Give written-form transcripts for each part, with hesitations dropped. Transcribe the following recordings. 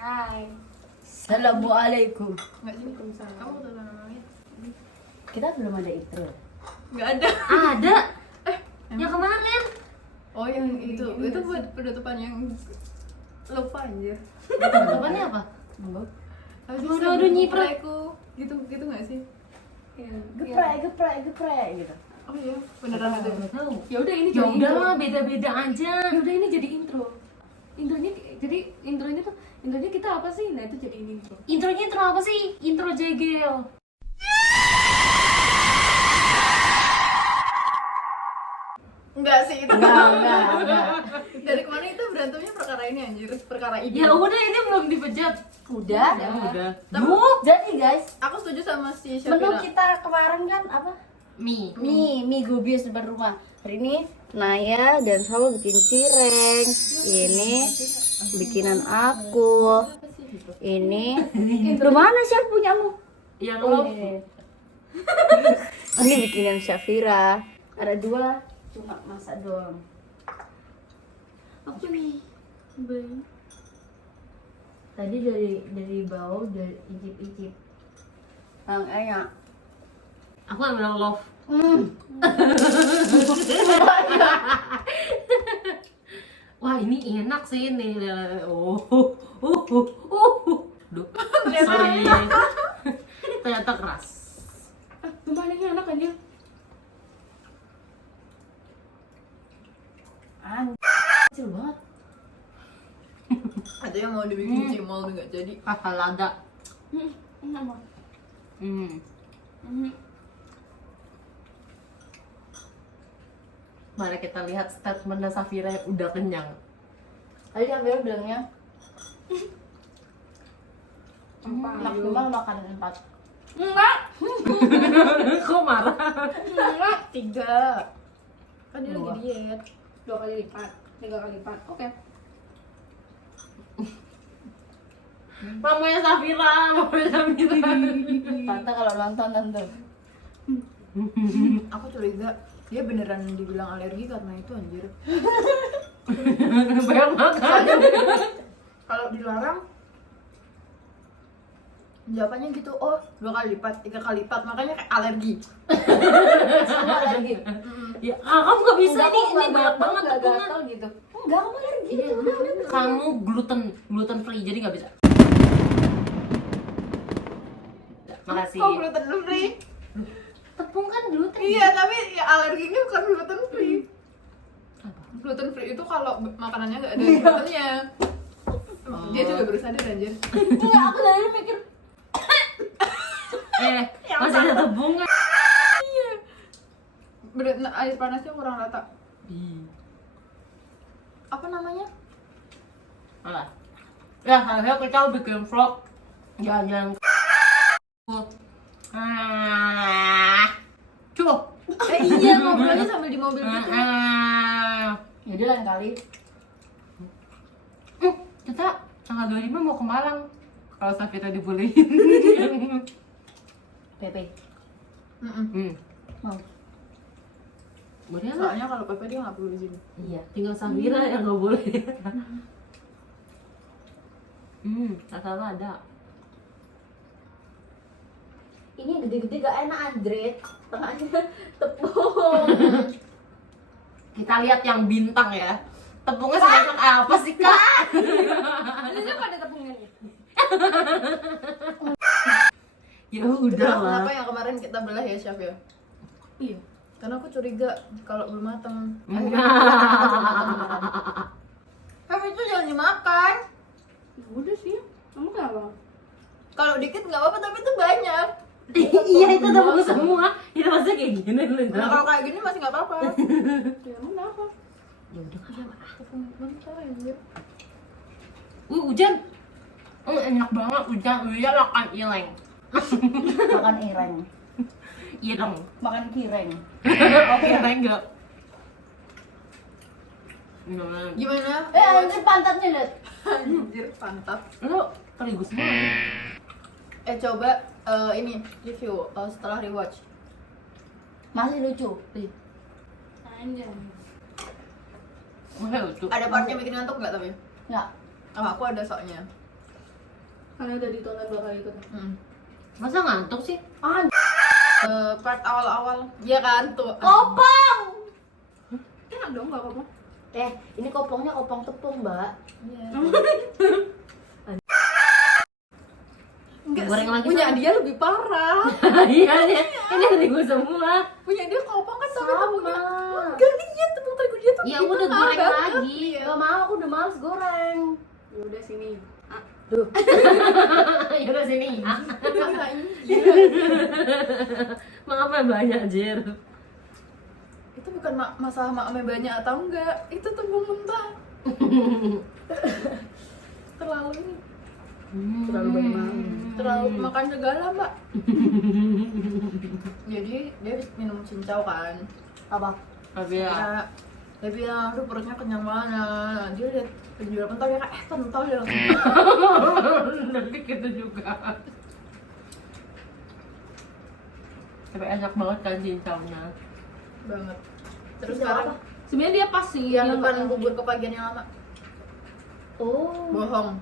Hai. Assalamualaikum. Enggak sih, kamu udah nangis. Kita belum ada intro. Enggak ada. Ada. Yang kemarin. Oh, yang itu buat penutupan yang lupa anjir. Penutupannya apa? Monggo. Aduh, nyiprat. Gitu enggak sih? Geprek gitu. Oh iya, beneran ada. Tahu. Ya udah ini Ya jadi udah intro. lah, beda-beda aja. Ya udah ini jadi intro. Intronya kita apa sih? Nah, itu jadi ini intro. Intronya intro apa sih? Intro jegel. Enggak sih itu. Enggak. Dari kemarin itu berantemnya perkara ini anjir, perkara ide. Ya udah, ini belum dibejat. Udah. Udah. Tapi- Jadi guys, Aku setuju sama si menu Syafira. kita kemarin kan apa? Mie. Mie gubius depan rumah. Hari ini Naya dan Salwa bikin cireng. Ini bikinan aku. Ini lu mana sih punyamu? Yang Oh, lo. ini. Ini bikinan Syafira. Ada dua, cuma masak doang. Apa nih? Bayi. Tadi dari bawah udah icip-icip. Yang enak. Aku ambil love. Wah, ini enak sih ini. Duh. Sorry. Ternyata keras. Lumayan ini enak anjir. Kecil banget. Ada yang mau dibikin cimol enggak jadi. Kakak lada. Enak. Mari kita lihat statement Safira yang udah kenyang. Tadi Syafira bilangnya maksimal makan 4. Enggak. Kok marah? Enggak. 3. Kan dia Dua. lagi diet. 2 kali lipat. 3 kali lipat. Oke. Mamanya Safira. Tante kalau nonton tante. Aku curiga dia beneran dibilang alergi karena itu anjir. Banyak makan. Kalau dilarang jawabannya gitu, oh 2 kali lipat, 3 kali lipat, makanya kayak alergi. Semua alergi. Ya, kamu gak bisa Enggak, nih. kok Ini banyak banget enggak tepungan. gatal gitu. Enggak, kamu alergi. Iya, kamu gluten free jadi nggak bisa. Makasih. Kok gluten free? Tepung kan gluten. Iya, tapi ya alerginya bukan gluten free. Apa? Gluten free itu kalau makanannya nggak ada glutennya. Dia juga baru sadar anjir. Enggak, aku dari dulu mikir Masih ada tepung kan? Air panasnya kurang rata. Ih. Apa namanya? Alah. Ya, harusnya kita bikin vlog jalan-jalan. Coba. Iya, ngobrolnya sambil di mobil gitu. jadi lain kali. Kita tanggal 25 mau ke Malang. Kalau Safira dibolehin. PP. Mau. Boleh lah. Soalnya kalau PP dia nggak perlu izin. Iya, tinggal Safira yang nggak boleh. Asal ada. Ini gede-gede gak enak Andre. Tengahnya tepung. Kita lihat yang bintang ya. Tepungnya sebanyak apa sih, Kak? Ini juga ada tepungnya nih. Ya udah lah. Kenapa yang kemarin kita belah ya, Chef ya? Iya. Karena aku curiga kalau belum matang. Chef itu jangan dimakan. Udah sih. Kamu kenapa? Kalau dikit nggak apa-apa, tapi itu banyak. Iya, itu tepung semua. Itu maksudnya kayak gini loh. Nah, kalau kayak gini masih nggak apa-apa. Ya emang apa? Ya udah kan. Tepung mentah anjir. Hujan. Enak banget hujan. Hujan makan ileng. Makan ireng. Iya dong. Makan kireng. Ileng enggak. Gimana? Anjir pantatnya lihat. Anjir, mantap. Lu terigu semua. Coba ini review setelah rewatch. Masih lucu. Anjir. Masa lucu? Ada partnya bikin ngantuk nggak tapi? Enggak. Sama aku ada soalnya. Karena udah ditonton 2 kali itu. Masa ngantuk sih? Part awal-awal. Iya kan tuh. Kopong. Enak dong enggak apa-apa. Ini kopongnya kopong tepung, Mbak. Iya. Enggak goreng lagi Punya sama. dia lebih parah. Iya nih, ini dari gue semua. Punya dia kopong kan tapi Sama. tepungnya. Enggak lihat tepung terigu dia tuh. Ya gitu, udah mahal goreng banget. lagi. Iya. Gak mau, aku udah males goreng. Ya udah sini. Duh. Ya udah sini. Ah. Masa ini. Maafnya banyak, Jir. Itu bukan masalah makame banyak atau enggak. Itu tepung mentah. Terlalu ini. Terlalu banyak makan. Terlalu makan segala, Mbak. Jadi dia minum cincau kan. Apa? Tapi ya. Ya, dia bilang, aduh perutnya kenyang banget. Dia lihat penjual pentol dia kayak, pentol dia langsung. Tapi gitu juga. Tapi enak banget kan cincaunya. Banget. Terus Cincau sekarang apa? sebenarnya dia pas sih yang depan bubur kepagian yang lama. Oh. Bohong.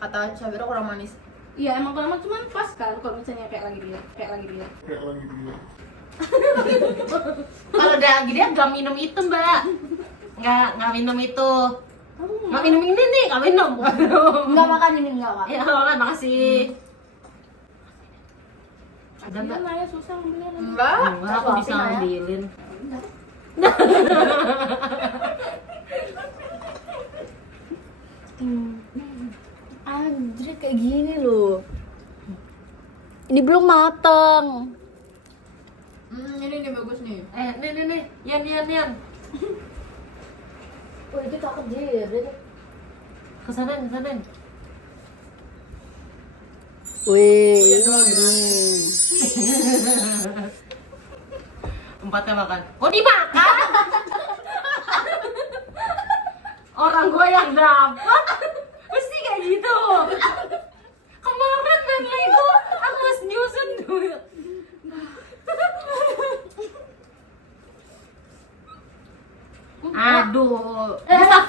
Kata Syabira kurang manis. Iya emang kalau cuman pas kan kalau misalnya kayak lagi dia. Kalau udah gini nggak minum itu, Mbak. Nggak minum itu. Nggak minum ini nih, nggak minum. Enggak makan ini enggak, Kak. Ya, makasih. Ada Iya Mbak? Naya susah ngambilnya nanti. Enggak. Enggak, aku bisa Suapin, Naya. ngambilin. Anjir kayak gini loh. Ini belum mateng. Ini nih bagus nih. Nih. Yan. Oh itu cakep Jir. Kesana. Wih. Empatnya makan. Kok dimakan? Orang gue yang dapat. Mesti kayak gitu. Kemarin main Lego, aku harus nyusun dulu. Aduh. Bisa.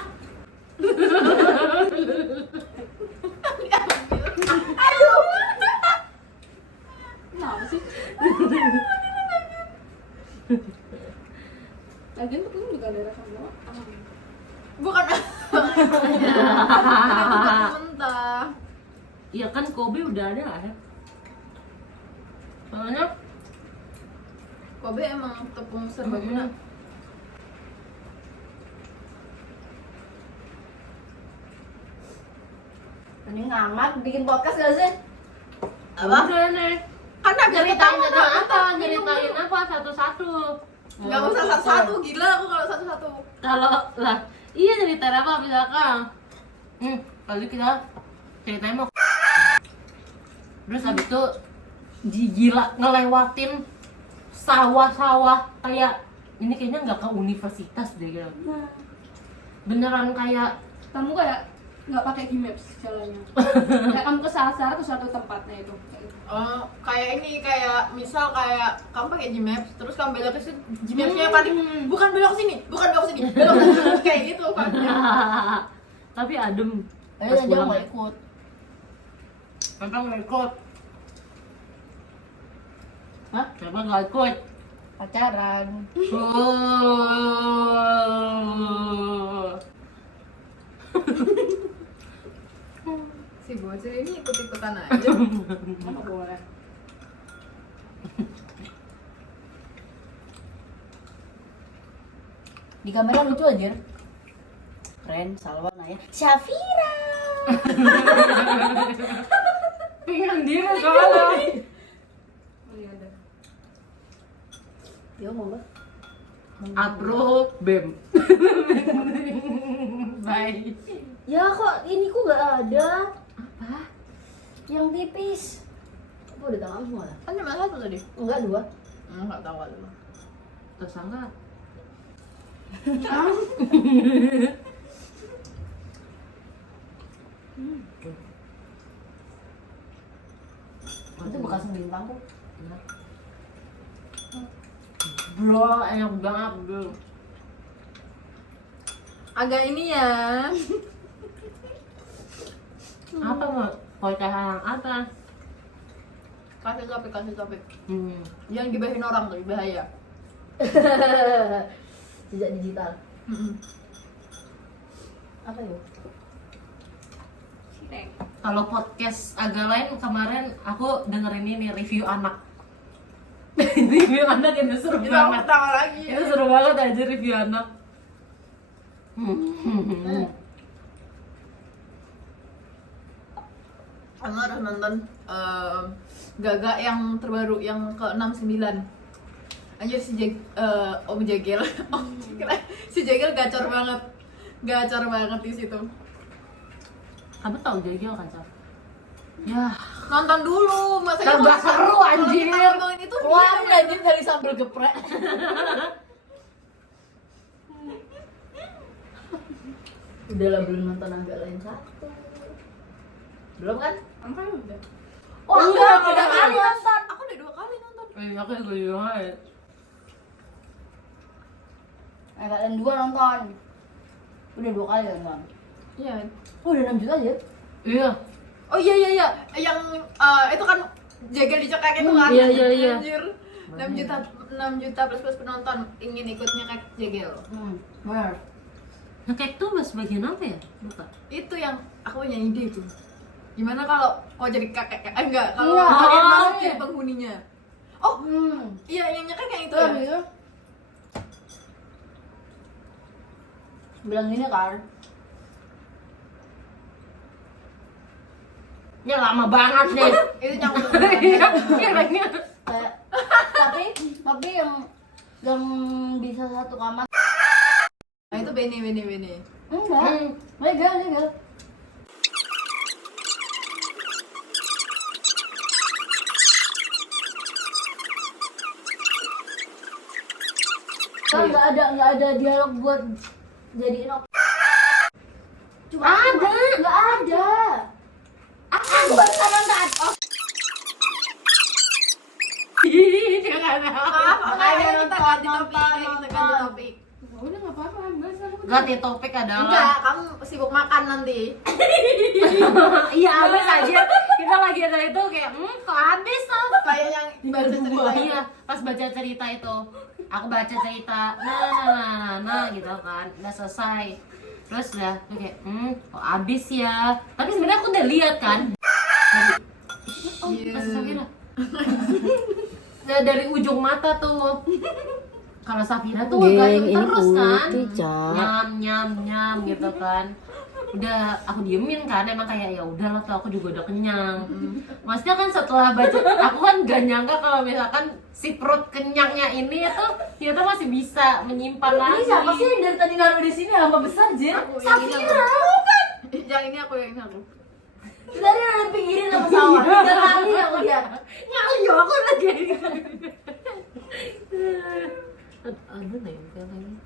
Kenapa sih? Lagian tepungnya juga ada rasa banget. Bukan. Mentah. Iya kan Kobe udah ada ya. Soalnya Kobe emang tepung serbaguna. Ini ngamat bikin podcast gak sih? Apa? udah nih. Kan ada Ceritain pertama, apa? minum Ceritain dulu. apa satu-satu. Nggak usah satu-satu, gila aku kalau satu-satu. Kalau lah, iya ceritain apa misalkan. Kali kita ceritain mau. Terus habis itu gila ngelewatin sawah-sawah kayak ini kayaknya nggak ke universitas deh gitu. Beneran kayak Kamu kayak nggak pakai Gmaps jalannya. Kayak kamu kesasar ke suatu tempatnya itu. Kayak gitu. Oh, kayak ini, kayak misal kayak kamu pakai Gmaps, terus kamu belok ke situ, Gmapsnya panik, bukan belok sini, belok sini, kayak gitu kan. tapi adem. Ayo Pas jangan pulang mau ya. ikut. Kenapa nggak ikut? Hah? Kenapa nggak ikut? Pacaran. Si bocil ini ikut-ikutan aja. Mana boleh. Di kamera lucu aja. Keren, Salwa, Naya. Syafira. Pengen dia soalnya. Oh iya ada. Yo mau Mbak. Apro bem. Bye. Ya kok ini kok gak ada. Apa? Yang tipis. Apa udah tangan semua? Kan cuma satu tadi. Enggak, 2. Nggak tahu ada. Tersangka. Itu bekas bintang kok. Bro, enak banget bro. Agak ini ya. Apa mau? Podcast yang apa? Kasih topik. Hmm. Jangan gibahin orang tuh, bahaya. Jejak digital. Mm-mm. Apa ya? Sireng. Kalau podcast agak lain kemarin aku dengerin ini review anak. Review anak itu seru Itu aku banget. pertama lagi. Itu seru banget aja review anak. Hmm. Kamu harus nonton Gaga yang terbaru yang ke-69. Anjir Om Jegel. Si Jegel gacor banget. Gacor banget di situ. Kamu tahu Jegel kan, Cap? Ya, Nonton dulu, masa kagak seru anjir. ngomongin itu Wah, dia. anjir dari sambal geprek. Udah lah, belum nonton agak lain satu. Belum kan? Angka udah. Oh, Udah, enggak, tiga kali nonton. Aku udah 2 kali nonton. makanya gue juga banget. Agak lain 2 nonton. Udah 2 kali nonton. Iya. Oh, udah 6 juta aja. Iya. Oh iya. Yang itu kan Jegel dicekek itu kan. Iya. Anjir. 6 juta plus penonton ingin ikutnya kayak Jegel. Benar. Ngekek tuh mas bagian apa ya? Lupa. Itu yang aku punya ide itu. Gimana kalau kau jadi kakek? Enggak, kalau Iya. kalian masuk Oh, jadi penghuninya. Oh, iya yang nyekek yang itu Tuh, ya. gitu. Bilang gini kan. Ya lama banget nih. Itu nyangkut. Iya, kiranya. Kayak tapi yang bisa satu kamar. Nah, itu Bene. Enggak. Legal. Nggak ada dialog buat jadiin op. Cuma Ada. nggak ada. Aku baru nonton. Oh, Ih, dia nggak tahu. Makanya ganti topik. Udah nggak apa-apa, bahas aku. Ganti topik Enggak, adalah. kamu sibuk makan nanti. Iya habis aja. Kita lagi ada itu kayak, kok habis tuh. Kayak yang baca cerita itu. Iya, pas baca cerita itu, aku baca cerita, nah, gitu kan, udah selesai. Terus udah, aku kayak, kok habis ya. Tapi sebenarnya aku udah lihat kan. Iya. Pas Safira. Dari ujung mata tuh. Kalau Safira tuh gayung terus kan. Nyam gitu kan. Udah aku diemin kan, emang kayak ya udahlah tuh, aku juga udah kenyang. Maksudnya kan setelah baca, aku kan gak nyangka kalau misalkan si perut kenyangnya ini tuh ternyata masih bisa menyimpan ini lagi. siapa sih yang dari tadi naruh di sini lama besar Jir? Aku yang ini Safira. aku. Yang ini aku yang ini aku. Dari ada pinggirin sama sawah. 3 kali aku lihat. Ngayo aku udah kayak gitu. Ada nempel lagi.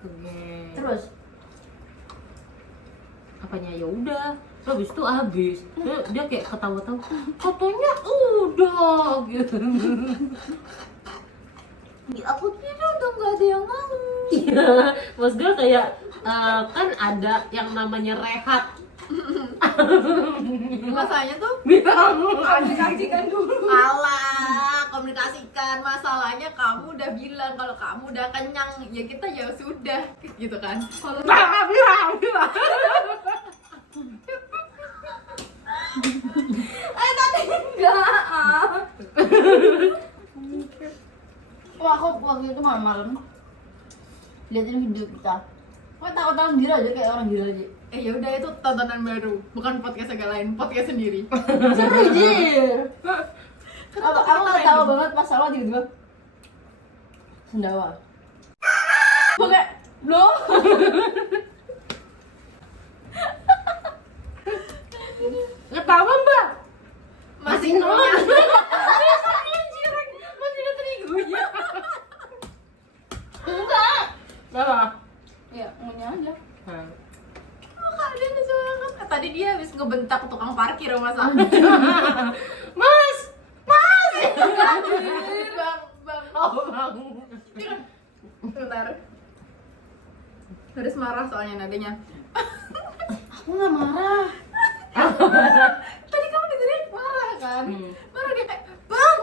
Oke. Terus Apanya ya udah. Terus habis itu habis. Dia kayak ketawa-tawa. Katanya udah gitu. Aku tidak udah nggak ada yang mau. Iya, maksudnya kayak kan ada yang namanya rehat. Masalahnya tuh Bilang Komunikasikan dulu. alah, komunikasikan. Masalahnya kamu udah bilang kalau kamu udah kenyang, ya kita ya sudah gitu kan. Kalau bilang. wah, aku waktu itu malam liatin video kita. Kok tahu-tahu sendiri aja kayak orang gila aja. Ya udah, itu tontonan baru, bukan podcast agak lain, podcast sendiri. Seru Jir. Aku nggak tahu banget pas awal tiba-tiba sendawa. Oke, loh. Ketawa mbak. Masih nolak. nolak. Masih ada terigunya. Enggak. Apa? Ya, ngunyah aja. Kalian lucu banget. Tadi dia habis ngebentak tukang parkir masa. Mas. Bang. Oh bang. Bentar. Harus marah soalnya nadanya. Aku nggak marah. Tadi kamu diteriak marah kan? Marah dia kayak bang,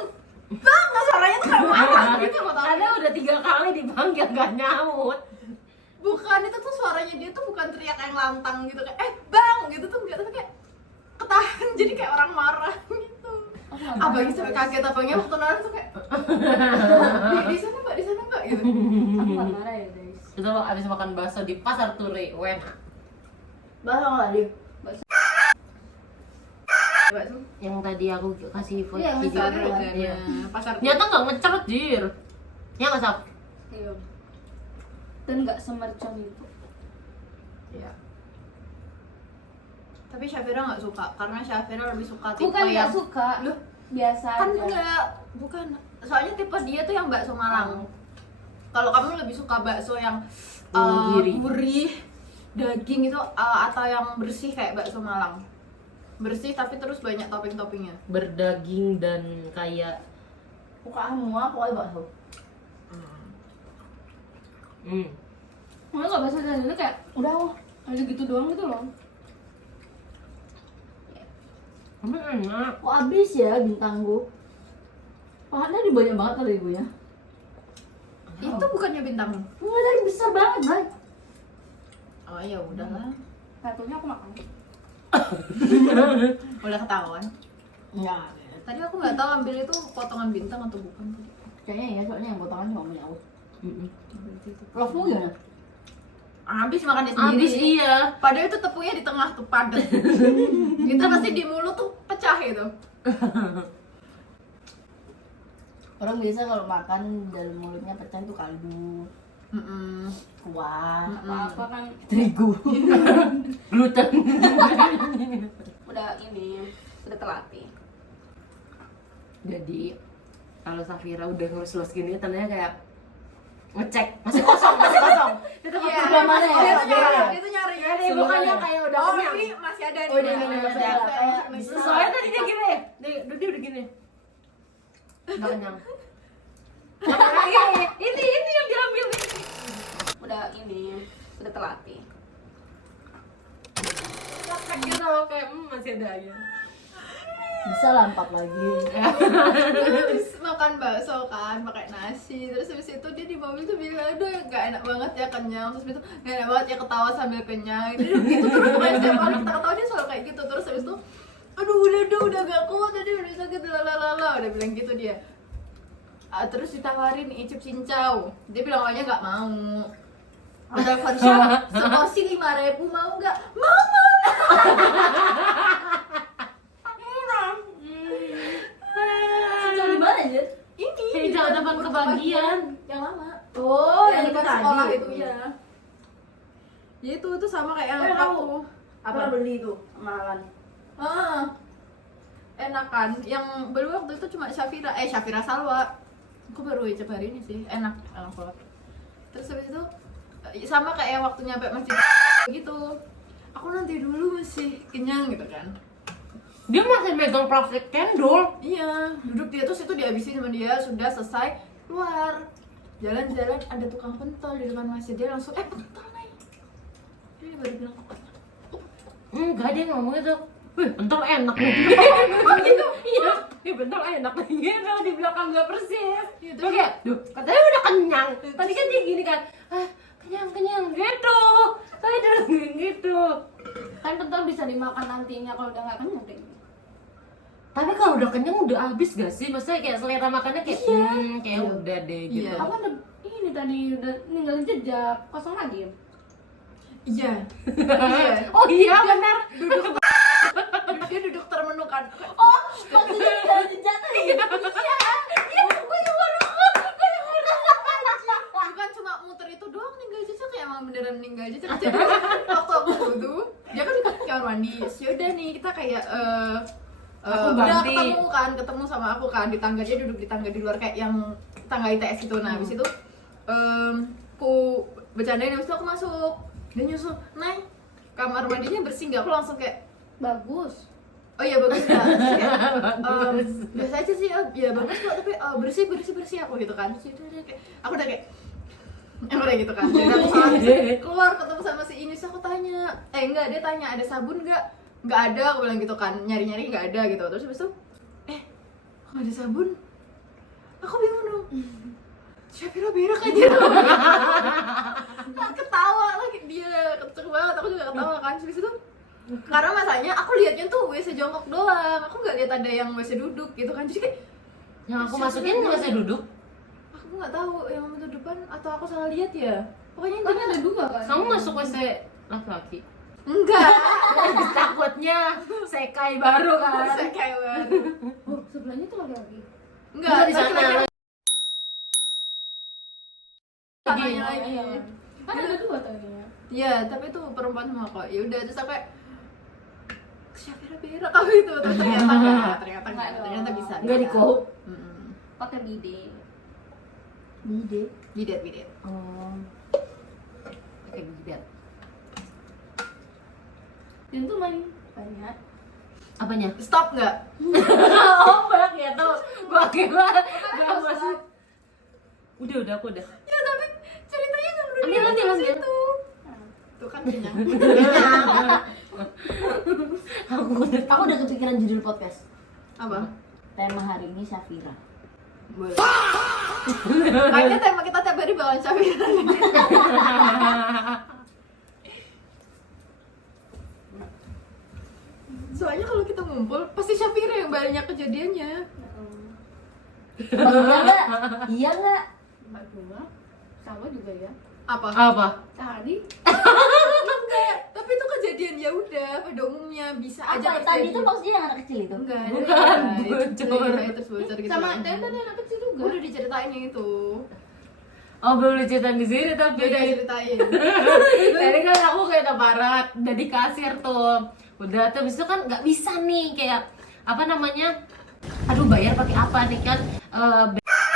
nggak suaranya tuh kayak marah gitu loh. Karena udah 3 kali dipanggil gak nyaut. Bukan, itu tuh suaranya dia tuh bukan teriak yang lantang gitu kayak bang gitu tuh enggak, tapi kayak ketahan jadi kayak orang marah gitu. Abangnya sampai kaget, abangnya waktu nanya tuh kayak di sana mbak gitu. Aku nggak marah ya guys. Itu lo abis makan bakso di Pasar Turi, wena. Bakso nggak di? Bakso Yang tadi aku kasih Iya, yang video. Instagram. Iya. pasar. Nyata nggak ngecerot jir. Ya nggak Sap? Iya. Dan nggak semercon itu. Iya. Tapi Syafira nggak suka karena Syafira lebih suka tipe Bukan yang nggak suka, Loh, biasa kan aja. enggak, bukan. Soalnya tipe dia tuh yang bakso Malang. Kalau kamu lebih suka bakso yang Gurih. gurih, daging itu atau yang bersih kayak bakso Malang. Bersih tapi terus banyak topping-toppingnya. Berdaging dan kayak Bukan semua, pokoknya bakso. Malah nggak bahasa dan itu kayak udah wah ada gitu doang gitu loh. enak. Kok habis ya bintang gua? Pahanya di banyak banget kali ibunya. Itu bukannya bintang. Enggak, tadi besar banget, Bray. Oh ya udahlah. Satunya aku makan. Udah ketahuan. Enggak. Tadi aku nggak tahu ambil itu potongan bintang atau bukan. Kayaknya ya, soalnya yang potongan cuma punya aku. Love-mu gimana? Habis makan dia sendiri. Abis iya. Padahal itu tepungnya di tengah tuh padat. Itu pasti di mulut tuh pecah itu. Orang biasa kalau makan dalam mulutnya pecah itu kaldu, kuah, Apa kan Terigu. Gluten. udah ini udah terlatih. Jadi kalau Safira udah ngurus gini tandanya kayak ngecek masih kosong. Itu Iya, Sebelah mana ya? Dia tuh Sebelah nyari, mana? dia tuh nyari. Nyari, bukannya kayak udah Oh, kenyang. ini masih ada nih. Oh, ini masih ada. Soalnya tadi dia gini, dia udah gini. Nggak kenyang. Ini yang diambil. Udah ini udah terlatih. Kayak gitu kayak masih ada aja. Bisa lah 4 lagi. Terus makan bakso kan, pakai nasi. Terus habis itu dia di mobil tuh bilang, aduh gak enak banget ya kenyang. Terus habis itu gak enak banget ya ketawa sambil kenyang. Dia gitu terus pokoknya setiap kali kita ketawa dia selalu kayak gitu. Terus habis itu, aduh udah gak kuat tadi udah sakit lalala. Udah bilang gitu dia. Terus ditawarin icip cincau. Dia bilang awalnya gak mau. Ada Farsha, seporsi 5.000 mau gak? Mau. Cincau di mana aja? Ini Cincau di depan guru kebagian. yang lama. Oh, yang dekat sekolah tadi. itu ya. Ya itu sama kayak yang Eh, kamu aku. apa beli tuh malan? Enak kan? Yang beli waktu itu cuma Syafira Salwa. Aku baru icip hari ini sih. Enak banget. Terus habis itu sama kayak yang waktu nyampe masjid gitu. Aku nanti dulu masih kenyang gitu kan. Dia masih megang plastik cendol. Iya, duduk dia terus itu dihabisin sama dia, sudah selesai keluar. Jalan-jalan ada tukang pentol di depan masjid, dia langsung pentol nih. Dia baru bilang Enggak, dia ngomong itu. Wih, pentol enak nih. oh gitu. Iya, pentol enak nih. Gitu di belakang gak persis. Iya, Terus kayak, duh, katanya udah kenyang. Tadi kan dia gini kan, kenyang gitu. Tadi dia gitu. Kan pentol bisa dimakan nantinya kalau udah nggak kenyang deh. Tapi kalau udah kenyang udah habis gak sih? Maksudnya kayak selera makannya kayak kayak udah deh gitu. Iya. Aku ada ini tadi udah ninggalin jejak kosong lagi. Iya. Iya. Oh iya benar. Dia duduk termenukan. Oh, maksudnya ninggalin jejak tadi. Iya, gue juga Bukan cuma muter itu doang ninggal jejak, kayak emang beneran ninggal jejak. Jadi waktu aku wudhu, dia kan di kamar mandi. Yaudah nih kita kayak Aku udah ganti. ketemu sama aku kan di tangga, dia duduk di tangga di luar kayak yang tangga ITS itu. Nah habis itu aku bercandain, habis itu aku masuk, dia nyusul, Nay kamar mandinya bersih nggak? Aku langsung kayak Bagus. oh iya bagus kak. Terus kayak, biasa aja sih, ya bagus kok, tapi bersih aku gitu kan. Terus dia kayak, aku udah kayak udah gitu kan. Dan aku keluar ketemu sama si ini, terus aku tanya, enggak, dia tanya ada sabun nggak? nggak ada, aku bilang gitu kan, nyari-nyari nggak ada gitu. Terus habis itu kok ada sabun, aku bingung dong, Shafira berak aja. Ketawa lagi dia, kenceng banget, aku juga ketawa kan. Habis itu karena masanya aku liatnya tuh WC jongkok doang, aku nggak lihat ada yang WC duduk gitu kan. Jadi kayak Yang aku masukin nggak saya duduk. aku nggak tahu yang itu depan atau aku salah lihat ya. Pokoknya Kan intinya ada dua kan? Kamu masuk WC laki-laki. enggak. Takutnya sekai baru kan. Saya kayak baru. Oh, sebelahnya tuh laki-laki. Enggak, Di sana laki-laki lagi. tangannya lagi. Iya. Kan ada dua tadinya. Iya, tapi itu perempuan sama kok. Ya udah, terus sampai Shafira berak kamu itu. Terus ternyata enggak, ternyata bisa. Nggak di kau. Pakai bidet. Bidet. Oh. Pakai bidet. Dan tuh main banyak. Apanya? Stop nggak? Oh, banyak ya tuh. Gua kira gua masih. Udah aku udah. Ya tapi ceritanya nggak perlu Ambil. situ. Tuh kan kenyang. Aku udah kepikiran judul podcast. Apa? Tema hari ini Shafira. Boleh. Kayaknya tema kita tiap hari bakalan Shafira. Soalnya kalau kita ngumpul pasti Shafira yang banyak kejadiannya. Iya nggak? Mbak Bunga sama juga ya. Apa? Tadi Enggak, tapi itu kejadian ya udah pada umumnya bisa aja Apa tadi itu maksudnya yang anak kecil itu? enggak Bukan, ada bocor. terus bocor gitu. sama tenda dan anak kecil juga. udah diceritain yang itu. Oh, belum diceritain di sini tapi. Udah diceritain. Tadi kan aku kayak aparat, udah di kasir tuh. Udah, terus itu kan nggak bisa nih kayak apa namanya? Aduh, bayar pakai apa nih kan?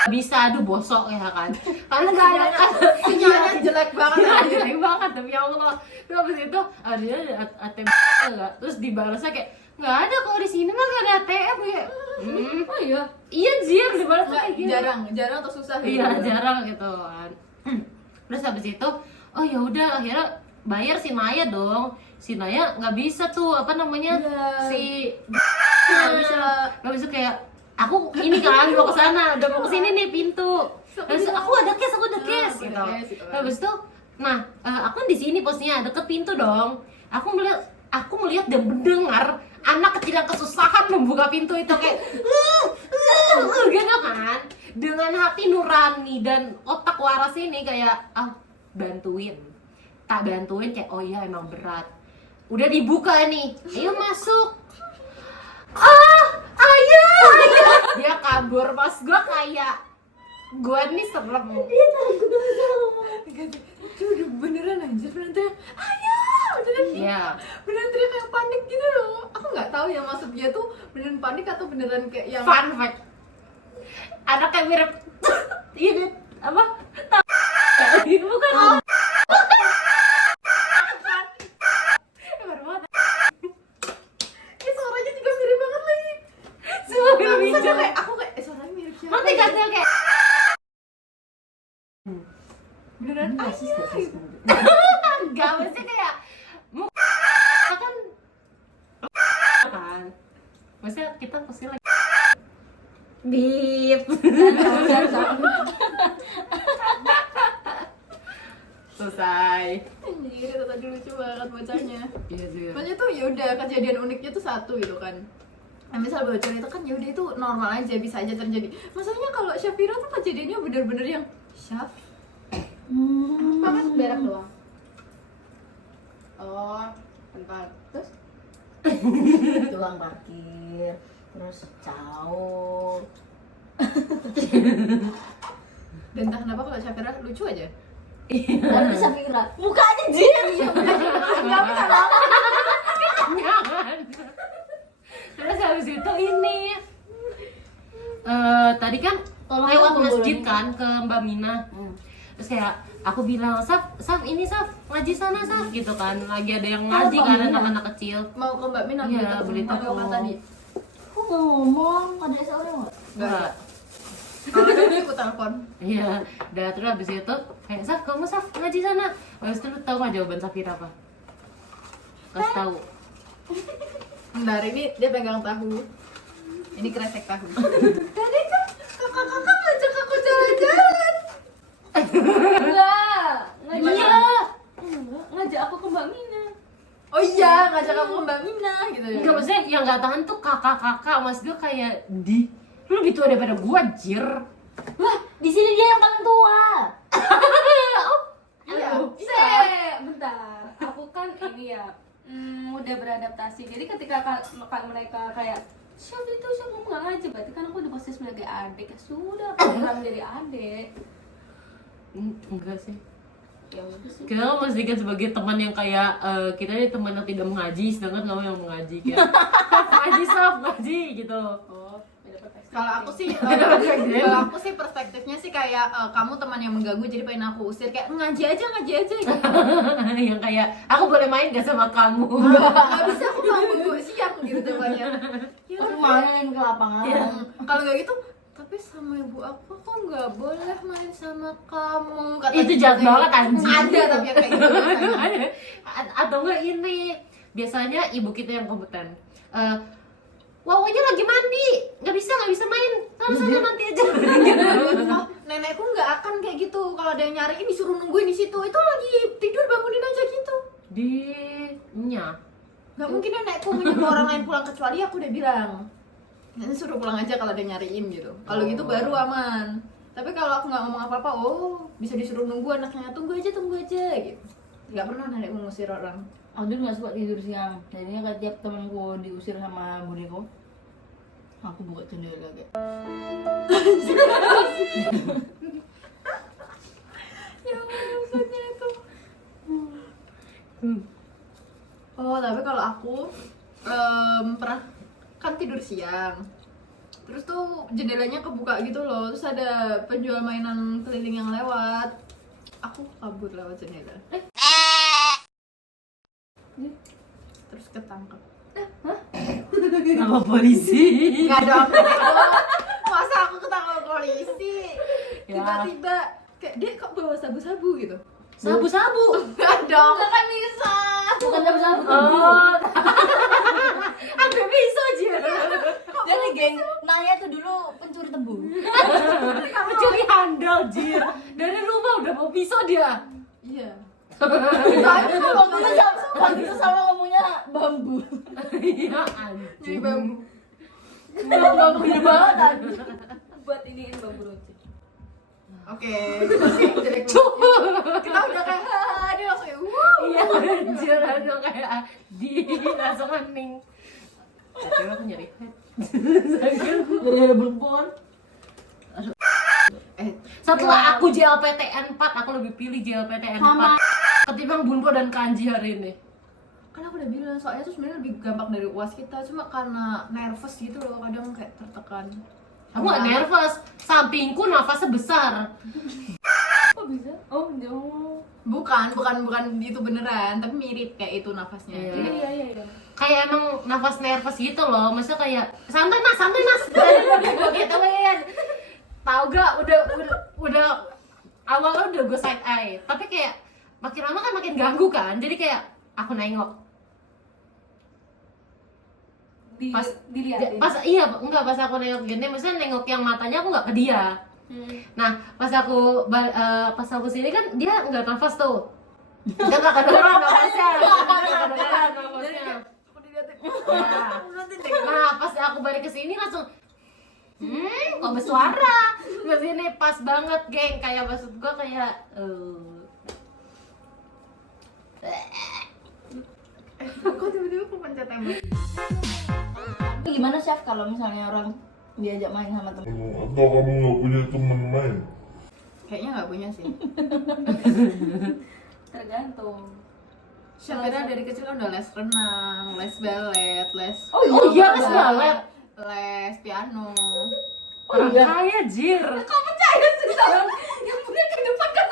Bisa, aduh bosok ya kan. Karena nggak ada kan. Sinyalnya jelek banget Iya, aja. jelek banget demi Allah. Terus habis itu ada ATM enggak. Terus dibalasnya kayak nggak ada kok di sini mah nggak ada ATM ya. Oh iya. Iya, Jir, dibalasnya Enggak, kayak gitu. jarang atau susah gitu. Iya, jarang gitu kan. Terus habis itu, oh ya udah akhirnya bayar si Naya dong. Si Naya nggak bisa tuh apa namanya Iya. si Nggak bisa. kayak aku ini kan mau ke sana, udah mau ke sini nih pintu. Terus aku ada cash aku gitu. ada cash, gitu kan. Habis itu, nah aku di sini posnya deket pintu dong. Aku melihat dan mendengar anak kecil yang kesusahan membuka pintu itu kayak gitu kan. Dengan hati nurani dan otak waras ini kayak bantuin. Tak bantuin kayak oh iya emang berat. Udah dibuka nih, ayo masuk. Ayah. Dia kabur pas gua kayak gua nih serem. Cuma udah beneran anjir, beneran teriak ayah, beneran Iya. beneran teriak kayak panik gitu loh. Aku nggak tahu yang maksud dia tuh beneran panik atau beneran kayak yang Fun fact. Anaknya mirip ini apa? Ini bukan. Baru banget. suaranya juga mirip banget lagi. Semua Aku mirip. kayak suaranya mirip siapa? Nanti kasih kayak Beneran ayah gitu. enggak mesti kayak kan maksudnya kita pasti lagi bip selesai. Anjir, itu tadi lucu banget bocahnya. Iya sih. Maksudnya tuh ya udah kejadian uniknya tuh satu gitu kan. Nah, misal bocor itu kan ya udah itu normal aja, bisa aja terjadi. Masalahnya kalau Shafira tuh kejadiannya bener-bener yang Syaf Pakai berak doang. Oh, tempat. Terus Tukang parkir, terus caur. dan entah kenapa kalau Shafira lucu aja. Tapi Shafira mukanya Jir. Iya, Enggak bisa lama. Jangan. Terus habis itu ini tadi kan Tolong lewat aku masjid boleh. kan ke Mbak Mina. Terus kayak aku bilang, Saf, ini Saf, ngaji sana Saf gitu kan. Lagi ada yang ngaji kan anak-anak kecil. Mau ke Mbak Min Iya, beli beli tepung tepung. tadi. Aku ngomong ada SR nggak? Enggak. Kalau ada aku telepon. Iya, udah terus habis itu kayak Saf, kamu Saf ngaji sana. Habis itu lu tahu nggak jawaban Safira apa? Kasih tahu. Bentar, ini dia pegang tahu. Ini kresek tahu. Tadi kan kakak-kakak ngajak aku jalan-jalan. Enggak. Iya. Ngajak aku ke Mbak Mina. Oh iya, ngajak aku ke Mbak Mina gitu ya. Enggak, maksudnya yang nggak tahan tuh kakak-kakak, mas gue kayak lu lebih tua daripada gua, jir. Lah, di sini dia yang paling tua. Iya. Bentar. Aku kan ini ya udah beradaptasi. Jadi ketika mereka kayak siapa kamu nggak ngajak, berarti kan aku udah posisi sebagai adik. Ya sudah, aku bilang jadi adik. Enggak sih. Ya udah sih. Kita kan memastikan sebagai teman yang kayak kita ini teman yang tidak mengaji, sedangkan kamu yang mengaji kayak ngaji gitu. Oh, beda perspektif. Kalau aku sih perspektifnya sih kayak kamu teman yang mengganggu jadi pengen aku usir, kayak ngaji aja gitu. Yang kayak aku boleh main gak sama kamu? Nggak bisa, aku mau siap gitu depannya. Ya Aku udah. main ke lapangan. Kalau nggak gitu, tapi sama ibu aku nggak boleh main sama kamu. Kata Itu jahat banget, anjing. Ada tapi yang kayak gitu biasanya. Atau enggak ini biasanya ibu kita yang kompeten. Wawanya lagi mandi, nggak bisa main. Sana nanti aja. Oh, nenekku nggak akan kayak gitu. Kalau ada yang nyariin disuruh nungguin di situ. Itu lagi tidur, bangunin aja gitu. Di nya. Nggak mungkin nenekku menyuruh orang lain pulang kecuali aku udah bilang. Nanti suruh pulang aja kalau ada yang nyariin gitu. Kalau gitu baru aman. Tapi kalau aku nggak ngomong apa-apa, bisa disuruh nunggu anaknya, tunggu aja gitu. Nggak pernah nenekku ngusir orang. Aku dulu gak suka tidur siang. Jadinya kayak tiap temanku diusir sama boneko, aku buka jendela kayak. Ya maksudnya itu. Oh, tapi kalau aku pernah kan tidur siang. Terus tuh jendelanya kebuka gitu loh. Terus ada penjual mainan keliling yang lewat. Aku kabur lewat jendela. Terus ketangkep. Nama polisi. Enggak dong. Masa aku ketangkep polisi? Ya. Tiba-tiba kayak dia kok bawa sabu-sabu gitu. Sabu-sabu. Enggak dong. Kan bisa. Bukan sabu-sabu. Oh. Aku bisa aja. Jadi geng Naya tuh dulu pencuri tebu. Kamu curi handal, jir. Dari rumah udah mau pisau dia. Iya. Waktu itu sama ngomongnya bambu. Iya, Jadi anjing. bambu. Bambu gede banget anjing. Buat iniin bambu roti. Oke. Terus yang jelek banget. Kita udah kayak dia langsung kayak Iya, anjir, langsung kayak langsung hening. Akhirnya aku nyari head. Dari ada belpon. Setelah aku JLPTN 4, aku lebih pilih JLPTN 4 ketimbang Bunpo dan Kanji hari ini. kan aku udah bilang soalnya tuh sebenarnya lebih gampang dari UAS kita, cuma karena nervous gitu loh, kadang kayak tertekan. Aku gak nervous, sampingku nafasnya besar. Kok bisa? Oh, jauh. Bukan itu beneran, tapi mirip kayak itu nafasnya. Iya. Jadi Iya. Kayak emang nafas nervous gitu loh, maksudnya kayak santai mas gitu kan. Tahu gak, udah awalnya udah gue side eye, tapi kayak makin lama kan makin ganggu kan, jadi kayak aku nengok. Dilihatin. Pas aku nengok gini, maksudnya nengok yang matanya aku nggak ke dia. Nah pas aku sini kan dia nggak nafas tuh, dia nggak kedengeran nafasnya. aku diliatin. Nah pas aku balik ke sini langsung kok bersuara ke sini pas banget geng, kayak maksud gua kayak Kok tiba-tiba aku pencet tembak. Gimana chef kalau misalnya orang diajak main sama temen? Atau kamu nggak punya teman main? Kayaknya nggak punya sih. Tergantung. Syafira dari kecil kan udah les renang, les ballet, les oh iya les ballet, les piano. orang kaya jir. Yang punya kehidupan kan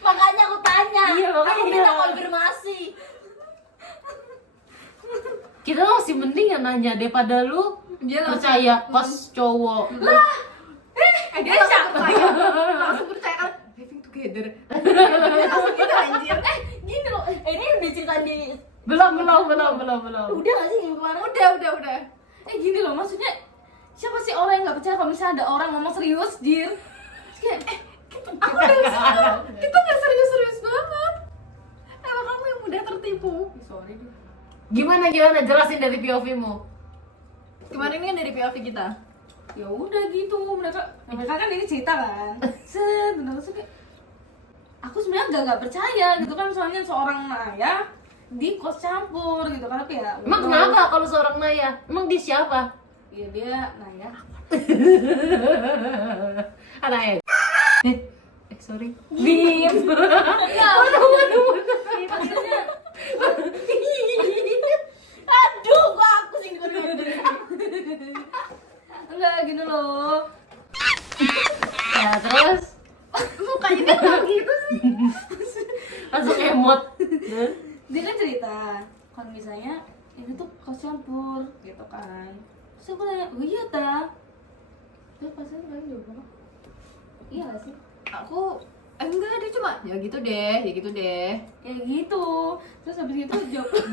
Makanya aku tanya. Iya, makanya aku minta iya. konfirmasi. Kita masih mending ya nanya daripada lu dia langsung percaya pas cowok. dia langsung percaya kan living together. Dia langsung gitu anjir. Gini loh, ini udah cerita di Belum. Udah gak sih yang kemarin? Udah. Gini loh, maksudnya siapa sih orang yang nggak percaya kalau misalnya ada orang ngomong serius, Jir? Terus kayak, Aku dari situ, kita nggak serius-serius banget. Emang kamu yang mudah tertipu. sorry deh. Gimana jelasin dari POV-mu. Kemarin ini kan dari POV kita. Ya udah gitu, mereka kan ini cerita kan. Terus kayak, aku sebenarnya nggak percaya gitu kan, soalnya seorang Naya di kos campur gitu kan, tapi ya Emang kenapa kalau seorang Naya? Emang dia siapa? ya dia Naya. Naya. Sorry. Bim. Maksudnya, aduh, aku sih enggak gini loh. Ya terus Mukanya dia kayak gitu sih. langsung emot. Dia kan cerita kalau misalnya ini tuh kos campur gitu kan. Terus aku nanya, oh iya ta? Terus pasnya kalian jawab apa? Iya gak sih? Aku enggak, dia cuma ya gitu deh. Kayak gitu. Terus habis itu jawab.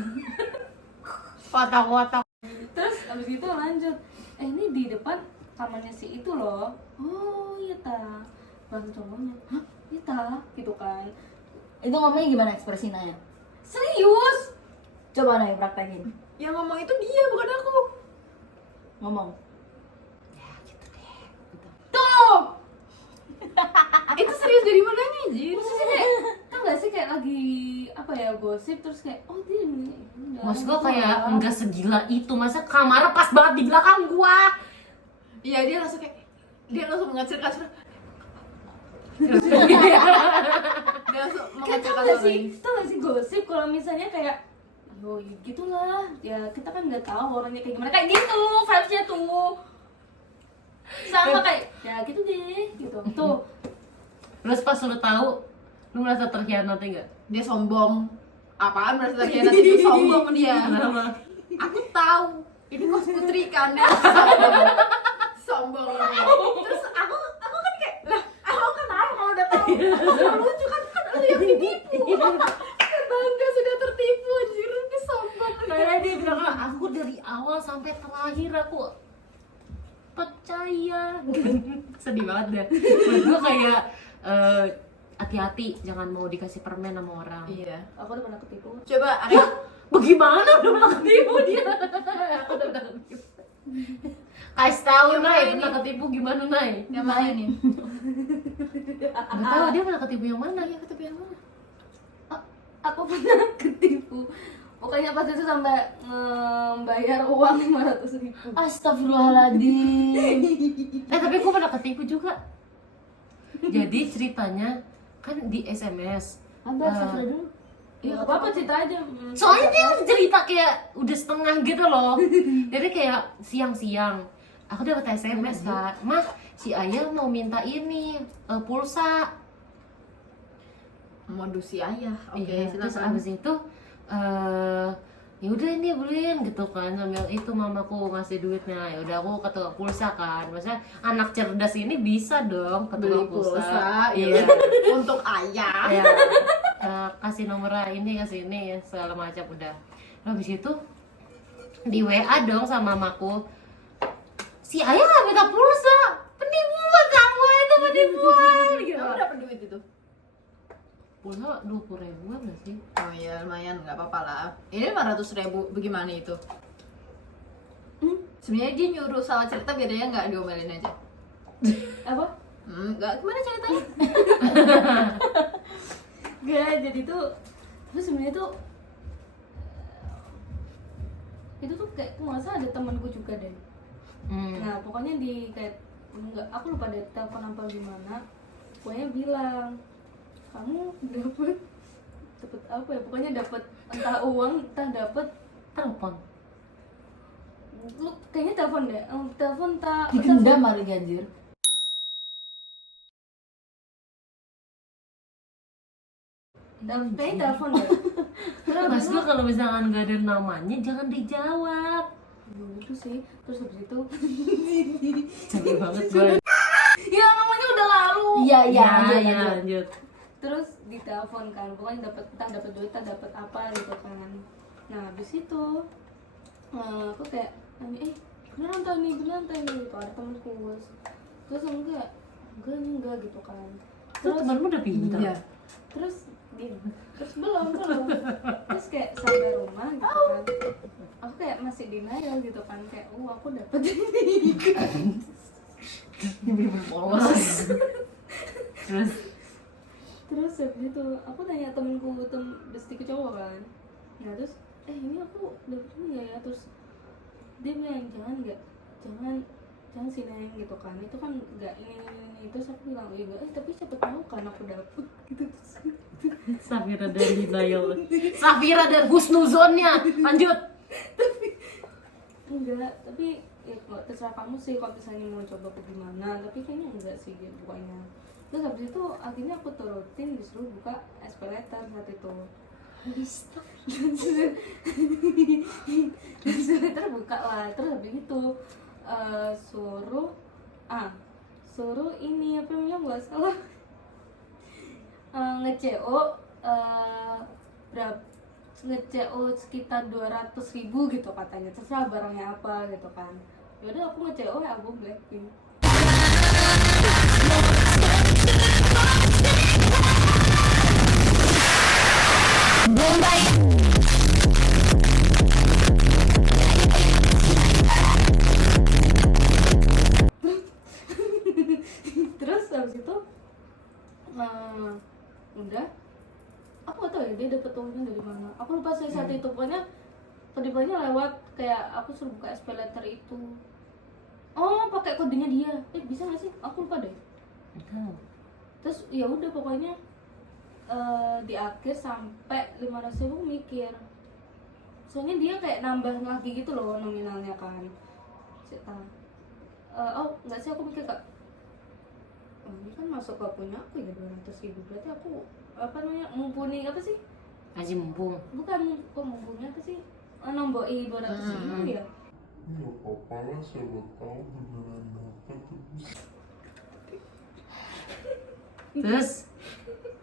Kotak-kotak. Terus habis itu lanjut, ini di depan kamarnya si itu loh. Oh iya ta? Bang cowoknya, hah? Iya ta? Gitu kan. Itu ngomongnya gimana ekspresi Naya? Serius? Coba Naya praktekin. Yang ngomong itu dia, bukan aku. Ngomong. Tuh! Itu serius dari mananya, Jir? Maksudnya kayak, tau gak sih kayak lagi apa ya, gosip terus kayak, oh dia ini. Mas gua kayak enggak segila itu, masa kamarnya pas banget di belakang gua. Iya, dia langsung mengacir-acir. Dia langsung Kayak tau mengacir-acir. gak sih gosip kalau misalnya kayak, yo gitulah, ya kita kan nggak tahu orangnya kayak gimana, kayak gitu vibesnya tuh. Sama kayak, ya gitu deh, gitu. Tuh, Terus pas lu tahu, lu merasa terkhianati enggak? Dia sombong. Apaan merasa terkhianat itu, sombong dia. Kenapa? Aku tahu. Ini kos putri kan dia sombong. Terus aku kan kayak, lah, aku kenapa kalau udah tahu? Lucu kan lu yang ditipu. Bangga sudah tertipu, anjir, dia sombong. Karena dia bilang, aku dari awal sampai terakhir aku percaya. Sedih banget deh. Menurut gua kayak hati-hati, jangan mau dikasih permen sama orang. Iya. aku udah pernah ketipu. Coba Arya. Bagaimana udah pernah ketipu dia? Aku udah pernah ketipu. Kasih tahu Yang Nay, mana pernah ketipu gimana Nay? Yang mana nih? Nggak tahu dia pernah ketipu yang mana? Iya, ketipu yang mana? Aku pernah ketipu. Pokoknya pas itu sampai membayar uang 500.000. Astagfirullahaladzim. Tapi gue pernah ketipu juga. Jadi ceritanya kan di SMS. Abah, astagfirullah dulu. Ya nggak apa-apa, cerita aja. Soalnya dia cerita kayak udah setengah gitu loh. Jadi kayak siang-siang aku dapat SMS kan, Mas, si Ayah mau minta ini pulsa. Modus si ayah. Oke, Iya, terus silakan. abis itu ya udah ini beliin gitu kan, sambil itu mamaku ngasih duitnya. Ya udah aku ke tukang pulsa kan, maksudnya anak cerdas ini bisa dong ke Beli tukang pulsa. pulsa, Iya. untuk ayah. Ya, kasih nomornya ini kasih ini segala macam udah. Habis itu di WA dong sama mamaku, si ayah nggak minta pulsa, penipuan kamu itu penipuan gitu. Kamu dapat duit itu? Pulsa 20.000 nggak sih? Oh iya, lumayan, nggak apa-apa lah. Ini 500.000, bagaimana itu? Sebenarnya dia nyuruh salah cerita biar dia nggak diomelin aja. Apa? Nggak, gimana ceritanya? Gak, jadi tuh terus sebenarnya tuh itu tuh kayak aku nggak salah ada temanku juga deh. Nah pokoknya di kayak enggak, aku lupa deh telepon apa gimana, pokoknya bilang kamu dapet apa ya, pokoknya dapet entah uang entah dapet Telepon. lu kayaknya telepon deh, telepon tak Didendam hari ganjir. kayaknya telepon deh. Terus habis Mas itu gue kalau misalkan nggak ada namanya jangan dijawab. gitu sih, terus habis itu Capek banget gue. ya namanya udah lalu. Iya, iya, Ya, lanjut, ya, lanjut. lanjut. Terus ditelepon kan, pokoknya dapat entah dapat duit entah dapat apa gitu kan. habis itu aku kayak nanya beneran tau nih gitu, ada temenku terus enggak gitu kan. Terus temanmu udah pintar. Iya. Terus belum terus kayak sampai rumah gitu kan, aku kayak masih denial gitu kan, kayak aku dapet ini Polos. terus habis itu aku nanya temenku bestiku cowok kan, nah terus ini aku dapet ini ya, terus dia bilang jangan sih Neng gitu kan, itu kan enggak ini terus aku bilang enggak, tapi siapa tahu kan aku dapet gitu. Terus Safira dan denial. Safira dan husnuzonnya. Lanjut. enggak, tapi ya kalau terserah kamu sih kalau misalnya mau coba ke gimana, tapi kayaknya enggak sih gitu pokoknya. Terus habis itu akhirnya aku turutin, disuruh buka SP letter saat itu. SP letter buka lah, terus habis itu suruh ini apa namanya, nggak salah nge-CO berapa, nge-CO sekitar 200.000 gitu katanya, terserah barangnya apa gitu kan. Yaudah aku nge-CO album Blackpink. Terus habis itu udah aku gak tau ya dia dapet uangnya dari mana, aku lupa sih saat itu. Pokoknya penipuannya lewat kayak aku suruh buka SP letter itu, pakai kodenya dia, bisa gak sih, aku lupa deh. Terus ya udah pokoknya di akhir sampai 500.000 mikir, soalnya dia kayak nambah lagi gitu loh nominalnya kan. Nggak sih, aku mikir kak, ini kan masuk ke punya aku ya 200.000, berarti aku apa namanya, mumpuni apa sih, Haji mumpung. bukan kok mumpuni apa sih, nomboi 200.000 ya. Ya apa-apa lah, siapa tahu beneran dapat terus.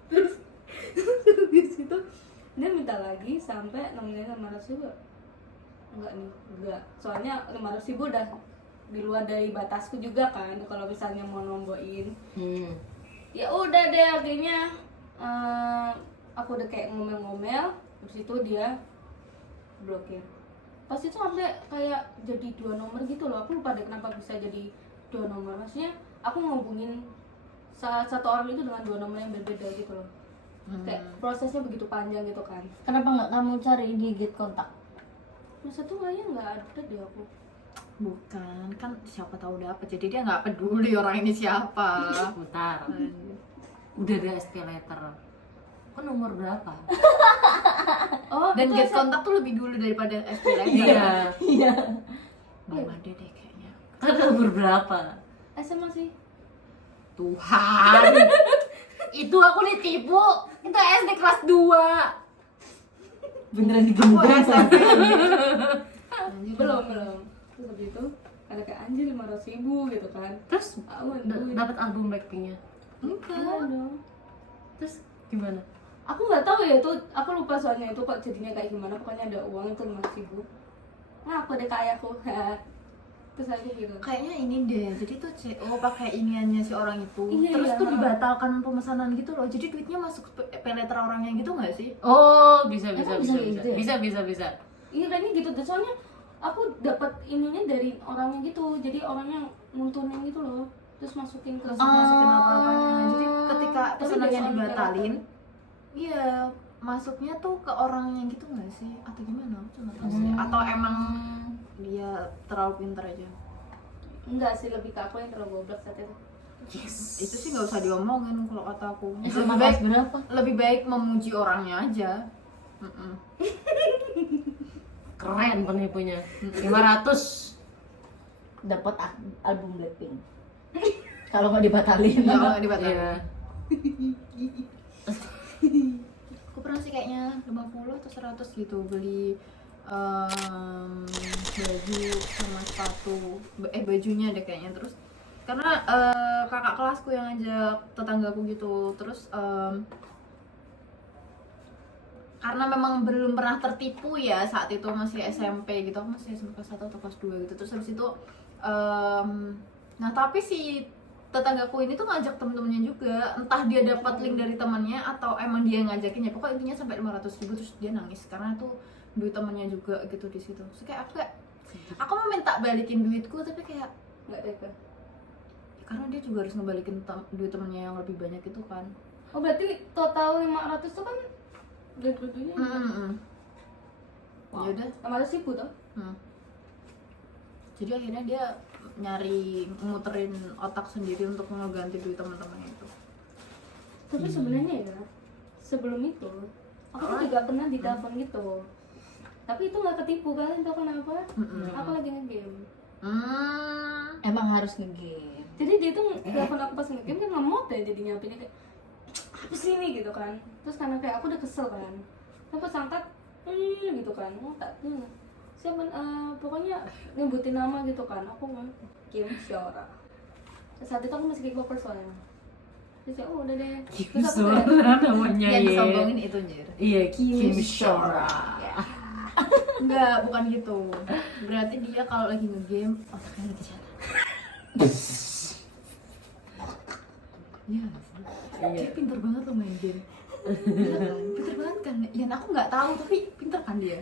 Terus Habis itu dia minta lagi sampai nominalnya 500.000. Enggak, soalnya 500.000 udah di luar dari batasku juga kan kalau misalnya mau nomboin. Ya udah deh akhirnya aku udah kayak ngomel-ngomel, terus itu dia blokir. Pas itu sampai kayak jadi 2 nomor gitu loh, aku lupa deh kenapa bisa jadi 2 nomor. Maksudnya aku ngubungin satu orang itu dengan 2 nomor yang berbeda gitu loh. Kayak prosesnya begitu panjang gitu kan. Kenapa nggak kamu cari digit kontak? Masa tuh kayaknya nggak ada deh aku. Bukan, kan siapa tahu dapet, jadi dia nggak peduli orang ini siapa. Bentar. Udah ada SP letter. Kok nomor berapa? Dan itu get kontak tuh lebih dulu daripada SP letter. Iya. Iya. Belum ada deh kayaknya. Kan nomor berapa? SMA sih. Tuhan. Itu aku ditipu. Itu SD kelas 2. Beneran digendong sama. Belum. Terus habis itu ada kayak anjir 500.000 gitu kan. Terus Aku dapat album Blackpink-nya. enggak dong. Terus gimana? Aku nggak tahu ya itu, aku lupa soalnya itu kok jadinya kayak gimana. Pokoknya ada uang itu 500.000. Nah aku deh kayak aku. Terus aku gitu. Kayaknya ini deh, jadi tuh pakai iniannya si orang itu. Iya, Terus iya. tuh dibatalkan pemesanan gitu loh. Jadi duitnya masuk ke peleter orangnya gitu nggak sih? Oh, bisa. Emang bisa kayak gitu ya? Bisa. Iya kayaknya gitu deh, soalnya aku dapat ininya dari orangnya gitu. Jadi orangnya nuntunin gitu loh. Terus masukin ke Masukin apa-apanya. Jadi ketika Tapi pesanannya biasanya dibatalin, iya masuknya tuh ke orangnya gitu nggak sih? Atau gimana? Aku nggak tahu sih. Atau emang dia terlalu pintar aja? enggak sih, lebih ke aku yang terlalu goblok saat itu. Yes. Itu sih nggak usah diomongin kalau kata aku. SMA kelas berapa? Lebih baik memuji orangnya aja. Keren penipunya. 500. Dapat album Blackpink. Kalau nggak dibatalin. Ya nggak dibatalin. Iya. Aku pernah sih kayaknya 50 atau 100 gitu beli baju sama sepatu, bajunya deh kayaknya. Terus karena kakak kelasku yang ngajak tetanggaku gitu, terus karena memang belum pernah tertipu ya saat itu masih SMP gitu, aku masih SMP kelas 1 atau kelas 2 gitu. Terus habis itu nah tapi si tetanggaku ini tuh ngajak temen-temennya juga, entah dia dapat link dari temannya atau emang dia ngajakin ya, pokoknya intinya sampai 500.000. Terus dia nangis karena itu duit temennya juga gitu di situ. Terus kayak aku mau minta balikin duitku tapi kayak nggak tega. karena dia juga harus ngebalikin duit temennya yang lebih banyak itu kan. Oh berarti total 500 tuh kan duit duitnya. Ya udah. 500.000 tuh. Jadi akhirnya dia nyari muterin otak sendiri untuk ngeganti duit teman-temannya itu. Tapi sebenarnya ya sebelum itu aku tuh juga pernah ditelepon gitu. Tapi itu nggak ketipu, kalian tahu kenapa? Aku lagi ngegame. Emang harus ngegame. Jadi dia tuh telepon aku pas ngegame kan ngemot ya, jadi nyampinnya kayak apa sih ini gitu kan. Terus karena kayak aku udah kesel kan, aku pas angkat gitu kan, tak siapa pokoknya nyebutin nama gitu kan, aku mah Kim Shora. Saat itu aku masih kickboxer soalnya. Terus ya udah deh. Terus aku kayak, namanya Yang ya. disombongin itu Jir. Iya, Kim Shora. Enggak, bukan gitu. Berarti dia kalau lagi ngegame otaknya lagi jalan. Iya sih. Dia pinter banget loh main game. Iya kan? Pinter banget kan? Ya aku nggak tahu tapi pinter kan dia.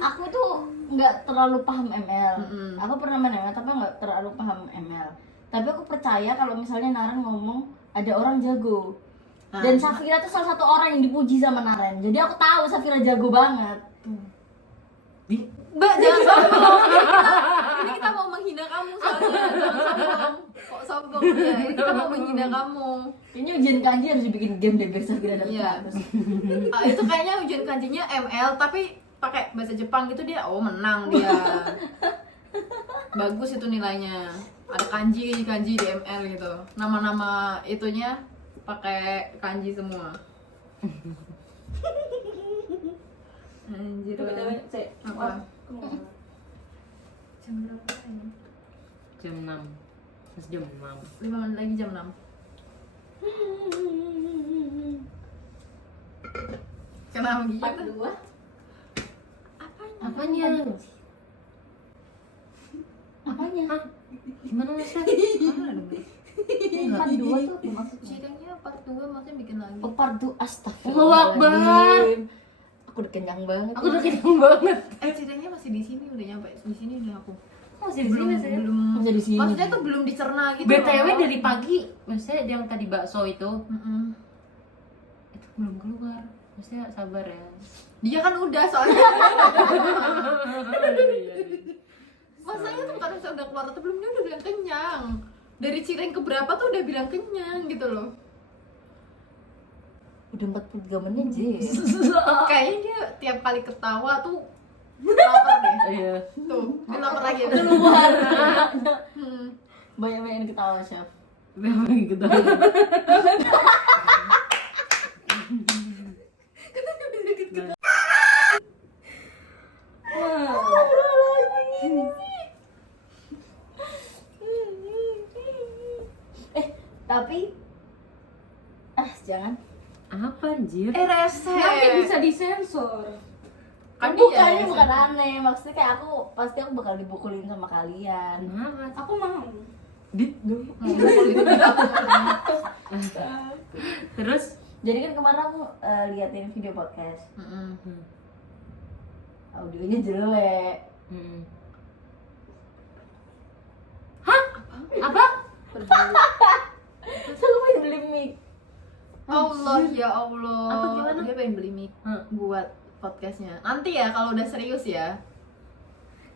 Aku tuh nggak terlalu paham ML. Mm-mm. Aku pernah main ML tapi nggak terlalu paham ML. Tapi aku percaya kalau misalnya Naren ngomong ada orang jago. Dan Safira tuh salah satu orang yang dipuji sama Naren. Jadi aku tahu Safira jago banget. Mbak jangan sombong. Ini kita mau menghina kamu soalnya. Jangan sombong. Kok sombong ya? Ini kita mau menghina kamu. Ini ujian kanji harus dibikin game deh biar Safira dapat Iya. 100. Itu kayaknya ujian kanjinya ML tapi pakai bahasa Jepang gitu dia. Oh, menang dia. Bagus itu nilainya. Ada kanji di ML gitu. Nama-nama itunya pakai kanji semua. Anjir. Apa? Jam berapa ini? Jam 6. Mas jam 6. 5 menit lagi jam 6. Kenapa gitu? part 2. Apanya? Apanya? Gimana Mas? Part 2 tuh apa maksudnya? Sidangnya part 2 maksudnya bikin lagi. Oh, part 2 Allahu astagfirullahaladzim. Aku udah kenyang banget. Aku udah kenyang banget. Sidangnya masih di sini udah nyampe di sini udah aku. Masih di sini sih. Belum Masih di sini. Maksudnya tuh belum dicerna gitu. BTW loh. dari pagi, maksudnya yang tadi bakso itu belum keluar. Maksudnya sabar ya. Dia kan udah soalnya. Masanya tuh bukan misalnya udah keluar atau belum, dia udah bilang kenyang. Dari cireng ke berapa tuh udah bilang kenyang gitu loh. Udah 43 menit sih. Kayaknya dia tiap kali ketawa tuh lapar deh. Iya. Tuh, dia lapar lagi. Keluar. Hmm. Banyak-banyak ketawa, Chef. Memang gitu. Tapi jangan. Apa anjir? Rese. Nanti bisa disensor. Kan Bukannya dia bukan aneh, maksudnya kayak pasti aku bakal dibukulin sama kalian. Kenapa? Aku mau. Dit dong. Terus? Jadi kan kemarin aku liatin video podcast, audionya jelek. Hah? Apa? Terus aku pengen beli mic. Allah ya Allah. Apa gimana? Dia pengen beli mic buat podcastnya. Nanti ya kalau udah serius ya.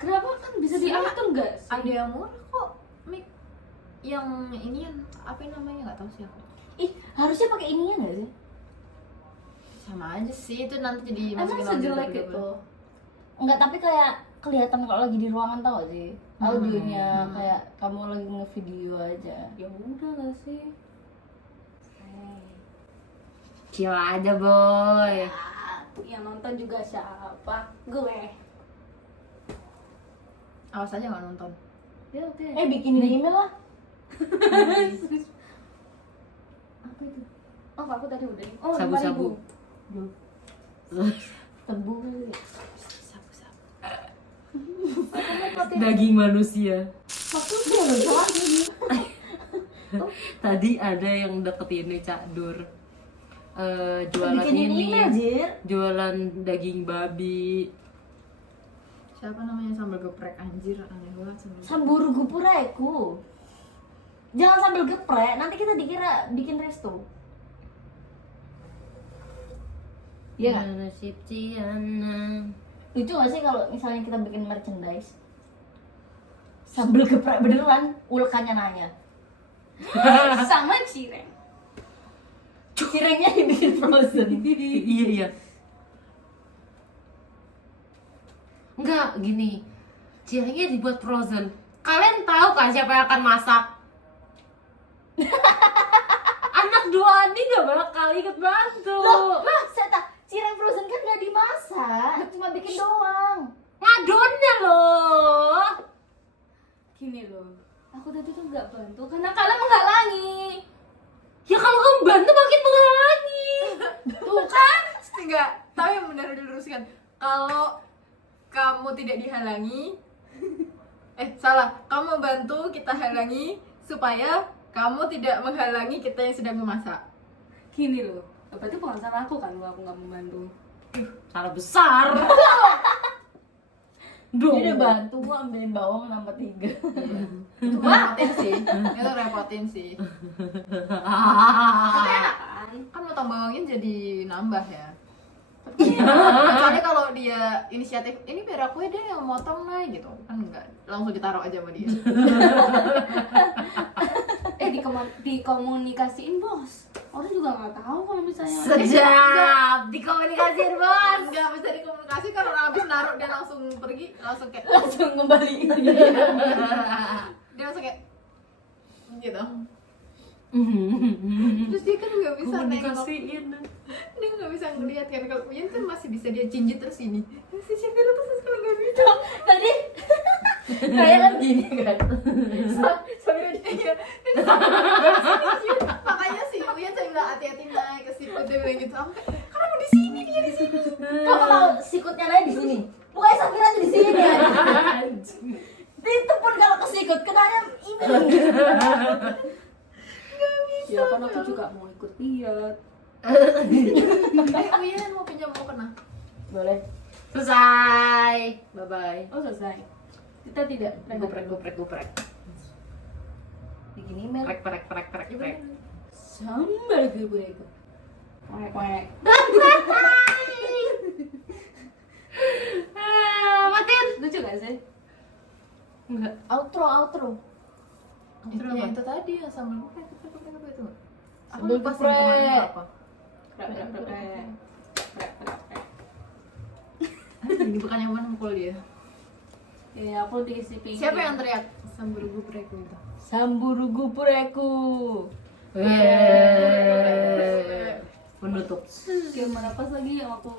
Kenapa kan bisa diatur nggak sih? Ada yang murah kok mic yang ini yang apa namanya nggak tahu sih aku. Ih, harusnya pakai ininya nggak sih? Sama aja sih itu nanti jadi Emang masukin sejelek audio itu? Enggak, tapi kayak kelihatan kalau lagi di ruangan, tau gak sih? Audionya kayak kamu lagi nge-video aja. Ya udah nggak sih? Chill aja boy. Yang nonton juga siapa? Gue. Awas aja nggak nonton. Ya oke. Bikinin email lah. Apa itu? Oh aku tadi udah. Oh Sabu-sabu. 5.000. Tebu kali ya. Daging manusia. Maksudnya loh, salah ini. Tadi ada yang deket ini Cak Dur. Jualan Bikinin ini. email, Jir. Jualan daging babi. Siapa namanya sambal geprek anjir, aneh banget sambal. Samburu gupureku. Jangan sambil geprek, nanti kita dikira bikin resto. Iya nggak? Nasib Ciana. Lucu gak sih kalau misalnya kita bikin merchandise sambil geprek beneran, ulekannya nanya. Sama cireng. Cirengnya dibikin frozen. Iya iya. Enggak gini. Cirengnya dibuat frozen. Kalian tahu kan siapa yang akan masak? Anak dua ini gak bakal ikut bantu. Lah, saya tak cireng frozen kan gak dimasak, cuma bikin doang. Ngadonnya loh. Gini loh, aku tadi tuh nggak bantu karena kalian menghalangi. Ya kalau kamu bantu makin menghalangi. Tuh kan? Enggak, tapi yang benar diluruskan. Kalau kamu tidak dihalangi, salah. Kamu bantu, kita halangi supaya kamu tidak menghalangi kita yang sedang memasak. Gini loh, berarti bukan salah aku kan kalau aku nggak membantu. Salah besar. Dia udah bantu gua ambilin bawang nambah 3. Itu repotin sih. Itu repotin sih. Tapi enak kan? Kan mau tambahnya jadi nambah ya. Soalnya kalau dia inisiatif, ini biar aku deh yang motong nah gitu. Kan enggak, langsung ditaruh aja sama dia. Dikomunikasiin bos. Orang juga nggak tahu kalau misalnya. Sedap dikomunikasiin bos. Enggak bisa dikomunikasi kan orang habis naruh dia langsung pergi, langsung kayak Langsung kembali. dia langsung kayak gitu. Terus dia kan nggak bisa nengok, Komunikasiin. dia nggak bisa ngeliat kan kalau punya kan masih bisa dia jinjit terus ini. Si Syafira tuh sekarang nggak bisa. Tadi kayak kan gini kan. Sampai dia makanya si Uyan saya bilang hati-hati naik ke sikut, dia bilang gitu. Aku kayak, karena mau di sini dia di sini. Kamu tahu sikutnya naik di sini. Pokoknya Safira tuh di sini ya. Itu pun kalau kesikut kenanya ini. Ya kan aku juga mau ikut lihat. Uyan mau pinjam mau kena. Boleh. Selesai. Bye bye. Oh selesai. Kita tidak Goprek. Bikin email. Prek. sambal geprek. Kwek. Matiin. Lucu gak sih? Enggak. Outro. Ya itu tadi ya sambal geprek itu. Aku Sambal lupa sih geprek. kemarin apa. Ini bukan yang mana mukul dia. Ya aku diisi pinggir. Siapa yang teriak? Sambal geprek itu. Samburu gupureku. Menutup. Gimana pas lagi yang aku